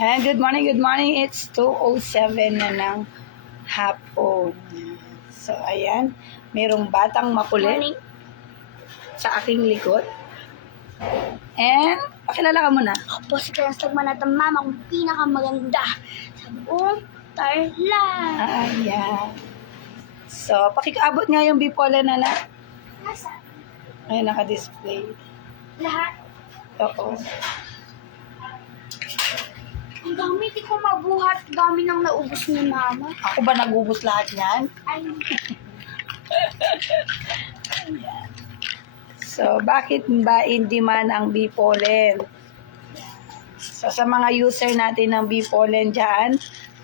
Ayan, good morning, good morning. It's 2:07 na ng hapon. So, ayan, mayroong batang makulit sa aking likod. And, pakilala ka muna. Ako po si Kristog Manatang Mama, ang pinakamaganda sa buong Tarlac. Ayan. So, pakiabot nga yung bipolar na na. Nasa Ayan, naka-display. lahat. Oo. Ang dami, di ko mabuhat. Dami nang naubos ni Mama. Ako ba nagubos lahat yan? Ay, So, bakit ba in demand ang B-pollen? So, sa mga user natin ng B-pollen dyan,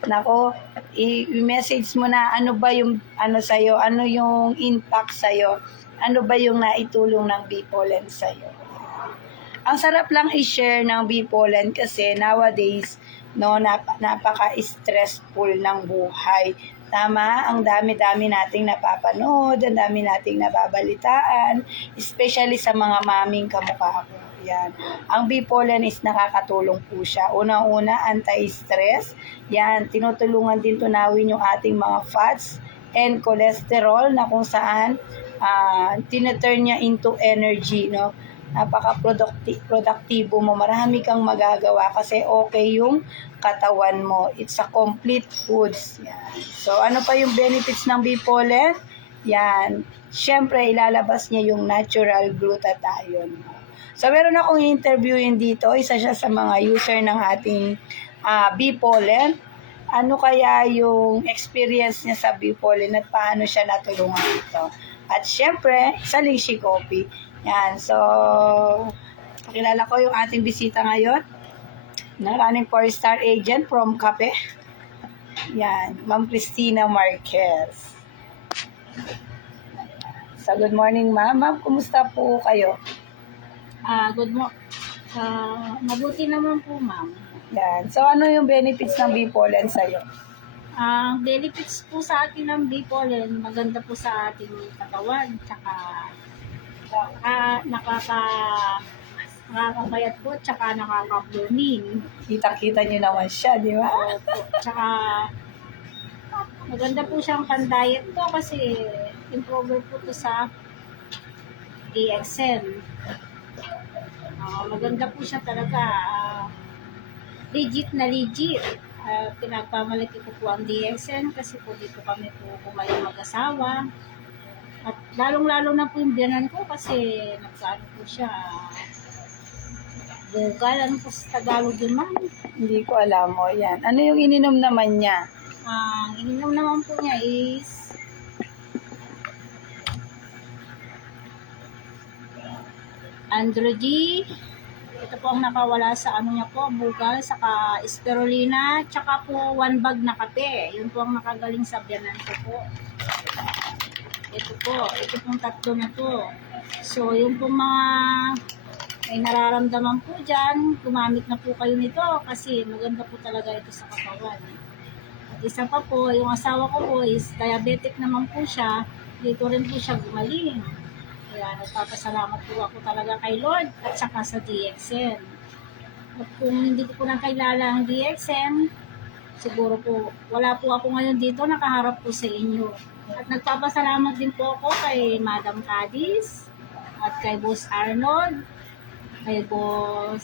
nako, i-message mo na ano ba yung sa'yo, ano yung impact sa'yo, ano ba yung naitulong ng B-pollen sa'yo. Ang sarap lang i-share ng B-pollen kasi nowadays, no, napaka-stressful ng buhay. Tama, ang dami-dami nating napapanood, ang dami nating nababalitaan, especially sa mga maming kamukha ko. Yan. Ang B-pollen is nakakatulong po siya. Unang-una, anti-stress. Yan, tinutulungan din tunawin yung ating mga fats and cholesterol na kung saan tineturn niya into energy, no? Napaka-produktibo mo. Marami kang magagawa kasi okay yung katawan mo. It's a complete foods. Yan. So, ano pa yung benefits ng B-pollen? Yan. Siyempre, ilalabas niya yung natural glutathione. So, meron akong interviewin dito. Isa siya sa mga user ng ating B-pollen. Ano kaya yung experience niya sa B-pollen at paano siya natulungan ito? At siyempre, isa rin si Coffee. Yan, so, pakilala ko yung ating bisita ngayon na running 4-star agent from Cape. Yan, Ma'am Cristina Marquez. So, good morning, Ma'am. Ma'am, kumusta po kayo? Good mo. Mabuti naman po, ma'am. Yan, so ano yung benefits ng B-pollen sa'yo? Ang benefits po sa atin ng B-pollen, maganda po sa ating katawan, tsaka nakakapayat po, tsaka nakaka-blooming. Kita-kita nyo naman siya, di ba? Tsaka maganda po siyang pan-diet po kasi improver po to sa DXM. Maganda po siya talaga. Legit na legit. Pinagpamalaki ko po ang DXN kasi po dito kami po kumaling mag-asawa. At lalong-lalo na po yung biyanan ko kasi nagkaano po siya. Bugal, ano po sa Tagalog yun, ma'am? Hindi ko alam mo, yan. Ano yung ininom naman niya? Ang ininom naman po niya is Androgy. Ito po ang nakawala sa ano niya po, bugal, saka spirulina, tsaka po 1 bag na kape. Yun po ang nakagaling sa biyanan ko po. Ito pong tatlo na to. So, yung pong mga may nararamdaman po dyan, gumamit na po kayo nito kasi maganda po talaga ito sa katawan. At isa pa po, yung asawa ko po is diabetic naman po siya, dito rin po siya gumaling. Kaya nagpapasalamat po ako talaga kay Lord at saka sa DXM. At kung hindi ko po nakilala ang DXM, siguro po wala po ako ngayon dito, nakaharap po sa inyo. At nagpapasalamat din po ako kay Madam Cadiz at kay Boss Arnold, kay Boss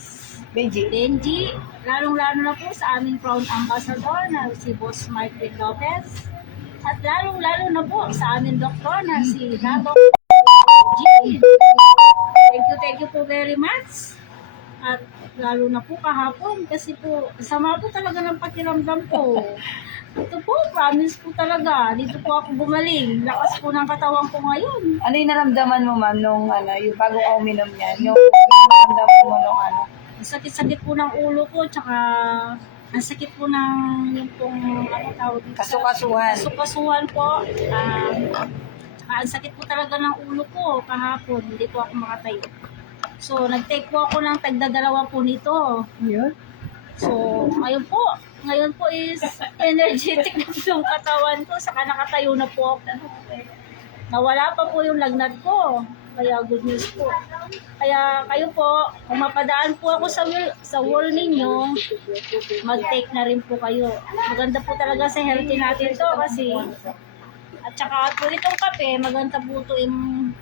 Benji, lalong-lalo na po sa aming Crown Ambassador na si Boss Martin Lopez, at lalong-lalo na po sa aming doktor na si Rado. Thank you po very much. At lalo na po kahapon kasi po sama po talaga ng pakiramdam ko. Ito po, promise po talaga. Dito po ako gumaling. Lakas po ng katawan ko ngayon. Ano yung naramdaman mo, ma'am, nung yung bago ka uminom yan? Yung naramdaman mo nung Ang sakit-sakit po ng ulo ko, tsaka ang sakit po ng yung pong tawag dito? Kasukasuhan. Kasukasuhan po. Ang sakit po talaga ng ulo ko kahapon. Hindi po ako makatayo. So, nag-take po ako ng tagdadalawa po nito. Yun? So, ngayon po is energetic na po yung katawan ko. Saka nakatayo na po ako. Nawala pa po yung lagnat ko. Kaya good news po. Kaya kayo po, kung mapadaan po ako sa wall ninyo, mag-take na rin po kayo. Maganda po talaga sa healthy natin to kasi at saka po itong kape, maganda po ito yung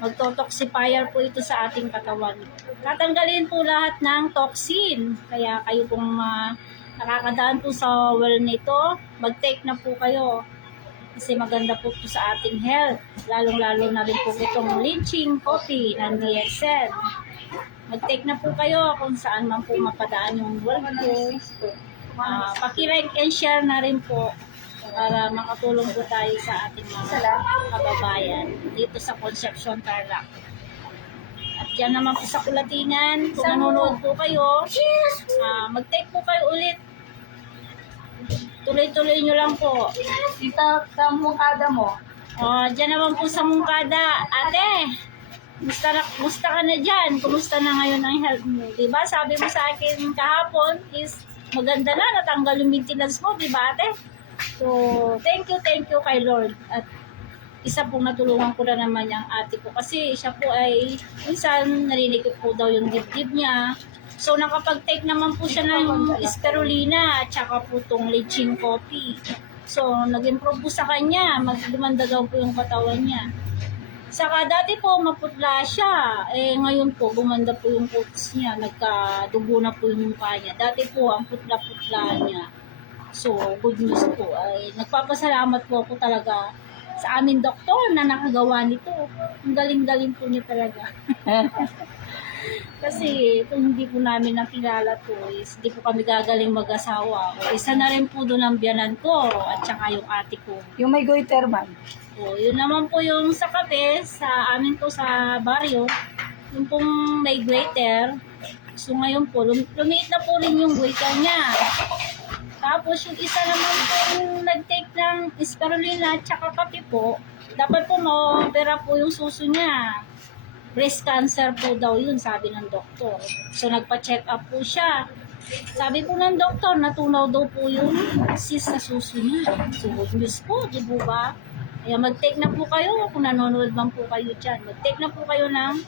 magtotoxifier po ito sa ating katawan. Tatanggalin po lahat ng toxin. Kaya kayo pong nakakadaan po sa well nito, mag-take na po kayo. Kasi maganda po ito sa ating health. Lalong-lalo na rin po itong lynching coffee ng DXN. Mag-take na po kayo kung saan man po mapadaan yung well ko. Paki-like and share na rin po para makatulong po tayo sa ating mga kababayan dito sa Concepcion, Tarlac. At yan naman po sa Kulatingan, kung nanonood po kayo, mag-take po kayo ulit. Tuloy-tuloy nyo lang po. Dito sa mukada mo. Dyan naman po sa Mungkada. Ate, musta ka na dyan? Kumusta na ngayon ang health mo? Diba? Sabi mo sa akin kahapon is maganda na, natanggal yung maintenance mo. Diba ate? So, thank you kay Lord. At isa pong natulungan ko na naman yung ate ko. Kasi siya po ay, minsan narinig ko po daw yung dibdib niya. So, nakapag-take naman po siya ng spirulina at saka po itong lynching coffee. So, nag-improve po sa kanya. Magdumanda daw po yung katawan niya. Saka dati po, maputla siya. Ngayon po, gumanda po yung cutis niya. Nagkadugo na po yung mukha niya. Dati po, ang putla-putla niya. So, good news po. Nagpapasalamat po ako talaga sa aming doktor na nakagawa nito. Ang galing-galing po niya talaga. Kasi kung hindi po namin nakilala to, is hindi po kami gagaling mag-asawa. Isa na rin po doon ang biyanan ko at saka yung ate ko. Yung may goiter man. Yun naman po yung sa kape, sa amin po sa baryo, yung pong may grater. So ngayon po, lumiit na po rin yung grater niya. Tapos yung isa naman po yung nag-take ng spirulina at saka kape po, dapat po ma-opera po yung suso niya. Breast cancer po daw yun, sabi ng doktor. So, nagpa-check up po siya. Sabi po ng doktor, natunaw daw po yung cyst sa suso niya. So, good news po, di po ba? Kaya mag-take na po kayo, kung nanonood man po kayo dyan. Mag-take na po kayo ng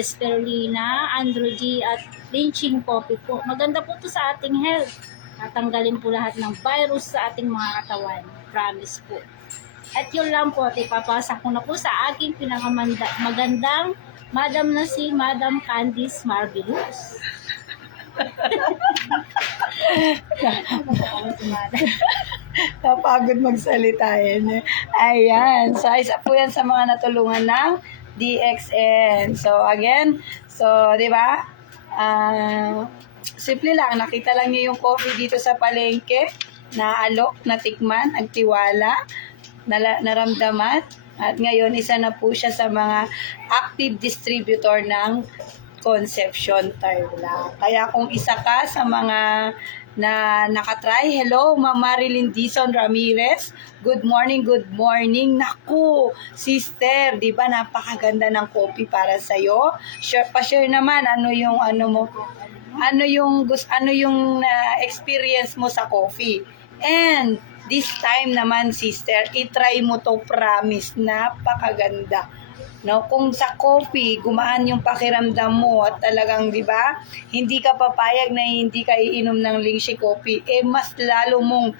spirulina, Androgy, at lynching coffee po. Maganda po to sa ating health. Tatanggalin po lahat ng virus sa ating mga katawan. Promise po. At yun lang po, at ipapasa ko na po sa aking pinakamagandang Madam na si Madam Candice Marvelous. Napagod magsalita yun. Ayan. So, isa po yan sa mga natulungan ng DXN. So, again, di ba? Simple lang. Nakita lang niyo yung coffee dito sa palengke. Naalok, natikman, nagtiwala, naramdaman. At ngayon, isa na po siya sa mga active distributor ng Concepcion, Tarlac. Kaya kung isa ka sa mga na nakatry, hello, Ma'am Marilyn Dizon Ramirez. Good morning, good morning. Naku, sister, di ba napakaganda ng coffee para sa'yo? Pa-share naman, ano yung experience mo sa coffee. And this time naman, sister, itry mo to, promise, napakaganda. No, kung sa coffee, gumaan yung pakiramdam mo at talagang, di ba, hindi ka papayag na hindi ka iinom ng lychee coffee, mas lalo mong,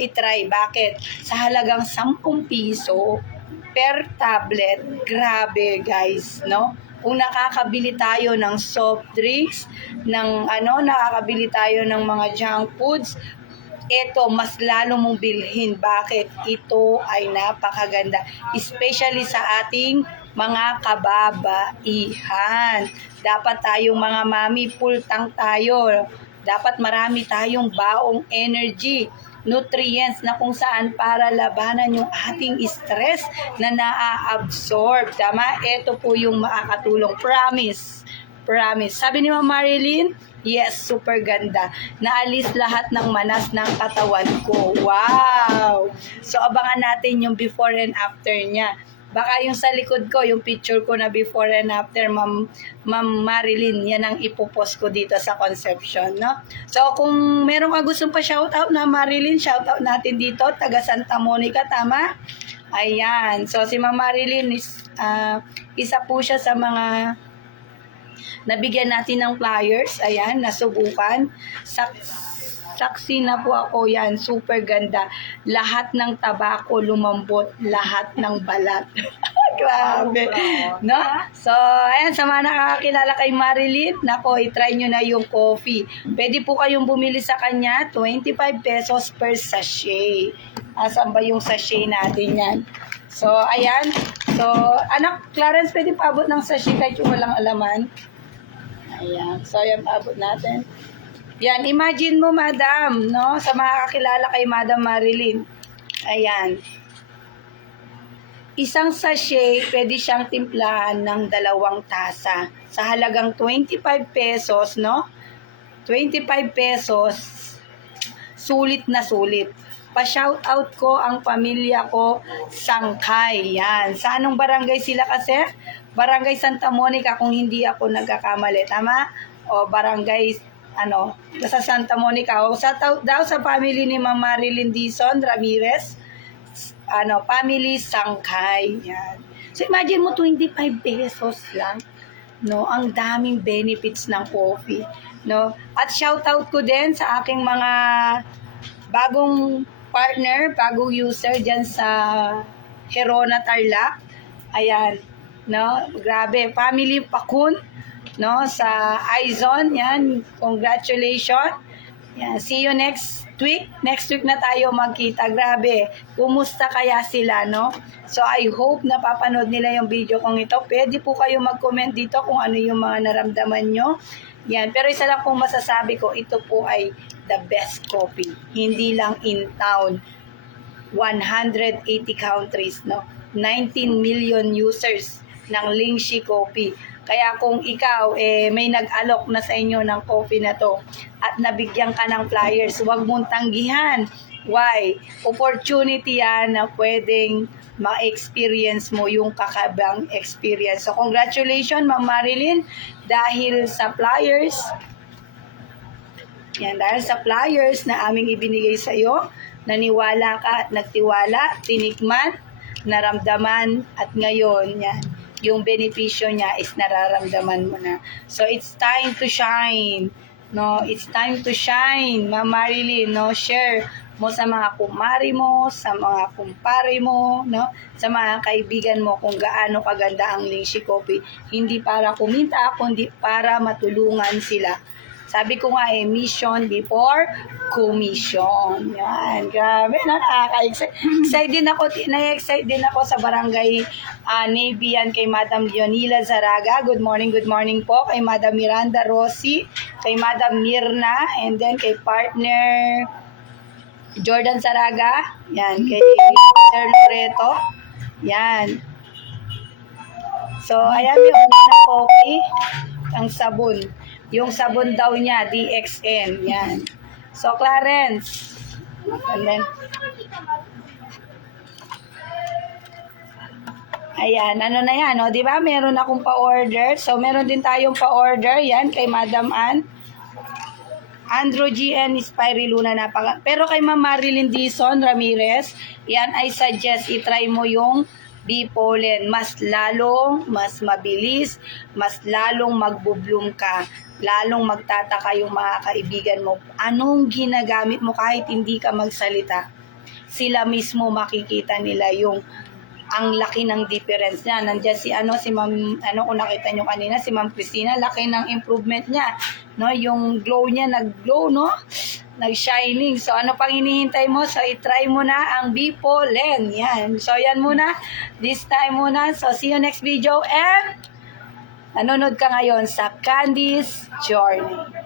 itry. Bakit? Sa halagang 10 piso per tablet, grabe, guys, no? Kung nakakabili tayo ng soft drinks, nakakabili tayo ng mga junk foods, ito, mas lalo mong bilhin. Bakit? Ito ay napakaganda. Especially sa ating mga kababaihan. Dapat tayong mga mami, full tank tayo. Dapat marami tayong baong energy, nutrients na kung saan para labanan yung ating stress na naa-absorb. Tama? Ito po yung makakatulong. Promise. Sabi ni Ma'am Marilyn, yes, super ganda. Naalis lahat ng manas ng katawan ko. Wow! So, abangan natin yung before and after niya. Baka yung sa likod ko, yung picture ko na before and after, Ma'am Marilyn, yan ang ipopost ko dito sa Concepcion, no? So, kung meron ka gustong pa shoutout na Marilyn, shoutout natin dito, taga Santa Monica, tama? Ayan. So, si Ma'am Marilyn is Isa po siya sa mga nabigyan natin ng flyers. Ayan, nasubukan. Saksi na po ako yan. Super ganda. Lahat ng tabako lumambot. Lahat ng balat. Grabe. No? So, ayan, sa mga nakakakilala kay Marilyn, nako, itry nyo na yung coffee. Pwede po kayong bumili sa kanya, 25 pesos per sachet. Asan ba yung sachet natin yan? So, ayan. So, anak, Clarence, pwede paabot ng sachet kahit yung walang alaman. Ayan. So, ayan, paabot natin. Yan, imagine mo, madam, no? Sa mga kakilala kay Madam Marilyn. Ayan. Isang sachet, pwede siyang timplahan ng 2 tasa. Sa halagang 25 pesos, no? 25 pesos, sulit na sulit. Pa-shoutout ko ang pamilya ko, Sangkay. Yan. Sa anong barangay sila kasi? Barangay Santa Monica kung hindi ako nagkakamali. Tama? O barangay, sa Santa Monica. O sa daw sa family ni Ma'am Marilyn Dizon Ramirez. Family Sangkay. Yan. So, imagine mo, 25 pesos lang. No? Ang daming benefits ng coffee. No? At shoutout ko din sa aking mga bagong partner, bagong user dyan sa Herona Tarlac. Ayan. No? Grabe. Family Pakun. No? Sa Aizon. Yan. Congratulations. Yan. See you next week. Next week na tayo magkita. Grabe. Kumusta kaya sila, no? So, I hope napapanood nila yung video kong ito. Pwede po kayo mag-comment dito kung ano yung mga naramdaman nyo. Yan. Pero isa lang pong masasabi ko, ito po ay the best coffee. Hindi lang in town. 180 countries, no? 19 million users ng Lingshi Coffee. Kaya kung ikaw, may nag-alok na sa inyo ng coffee na to at nabigyan ka ng flyers, huwag mong tanggihan. Why? Opportunity yan na pwedeng ma-experience mo yung kakabang experience. So, congratulations, Ma'am Marilyn, dahil sa flyers, na aming ibinigay sa iyo, naniwala ka at nagtiwala, tinikman, naramdaman, at ngayon, yan, yung benepisyo niya is nararamdaman mo na. So, it's time to shine. No, it's time to shine, Ma'am Marilyn, no? Share mo sa mga kumari mo, sa mga kumpare mo, no? Sa mga kaibigan mo kung gaano kaganda ang Lingshi Coffee. Hindi para kumita, kundi para matulungan sila. Sabi ko nga mission before commission. Yan, grabe, nakaka-excite. Na-excite din ako sa barangay Navy yan kay Madam Leonila Zaraga. Good morning po. Kay Madam Miranda Rossi, kay Madam Mirna, and then kay partner Jordan Zaraga. Yan, kay Sir Loreto. Yan. So, ayan yung na coffee, ang sabon. Yung sabon daw niya, DXN. Yan. So, Clarence. And then, ayan, ano na yan, no? Di ba? Meron akong pa-order. So, meron din tayong pa-order. Yan, kay Madam Ann. Andrew GN Spyri Luna pero kay Ma'am Marilyn Dizon Ramirez, yan, I suggest i-try mo yung B-pollen. Mas mabilis, mas lalong magbo-bloom ka. Lalong magtataka yung mga kaibigan mo. Anong ginagamit mo kahit hindi ka magsalita? Sila mismo makikita nila yung ang laki ng difference niya. Nandiyan si Ma'am, kung nakita nyo kanina, si Ma'am Christina, laki ng improvement niya. No, yung glow niya, nag-glow, no? Nag-shining. So, ano pang hinihintay mo? So, i-try mo na ang B-pollen. Yan. So, yan muna. This time muna. So, see you next video. And, nanonood ka ngayon sa Candy's Journey.